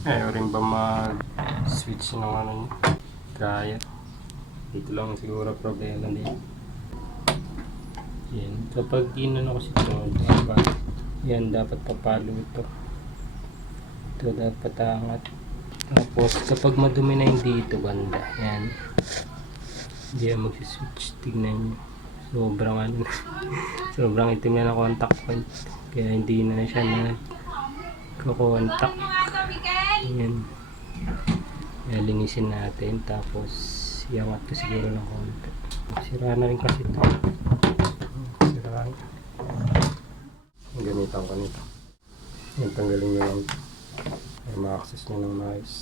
Ayaw rin ba mag-switch ng ano niya? Dryer. Dito lang siguro problema din. Yan. Kapag inano kasi ito, dapat, yan dapat papalo ito. Ito dapat angat. Tapos kapag madumi na yung dito banda, yan. Hindi yan magsiswitch. Tignan nyo. Sobrang ano na. Sobrang itim na ng contact point. Kaya hindi na siya nagko-contact. Yan. Kaya linisin natin. Tapos iangat ko siguro ng konti. Sira na rin kasi ito. Sira na. Gamitan ko nito. Yan, tanggalin nyo lang. Para ma-access nyo ng maayos.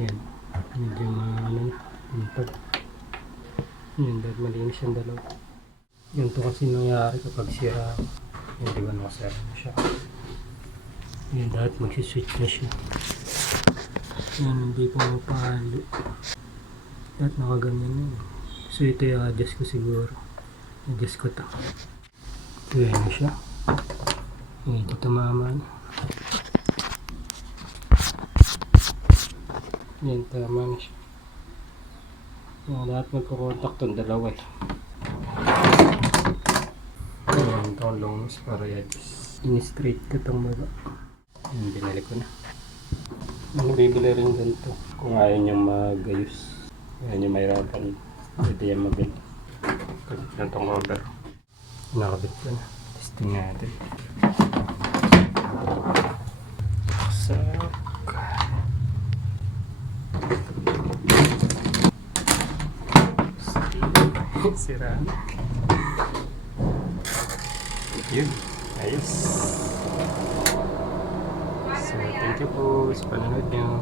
Yan. Medyo ano na. Yan, dahil malinis yung dalawa. Yan to kasi nangyari kapag sira. Yan, di ba nakasara na siya. Yan, dahil magsiswitch na siya. Yan, hindi ko mapahalo. Dahil nakaganyan na yun. So ito yung adjust ko siguro. Adjust ko ito. Ito yan na siya. Yan, ito tumama na. Yan, tama na siya. Yan, lahat magkukontak itong dalawa eh. Yan, itong longs para i-adjust. In-straight ko itong baba. Yan, binalik ko na. Ano, bibili rin ganito. Kung ayaw niyang magayos. Ayaw niya mahirapan. Pwede yan mabili. Kasi na itong cover. Nakabit ko na. Testing natin. Sak. Sira. Yun. Ayos. So, thank you po sa panonood niyo.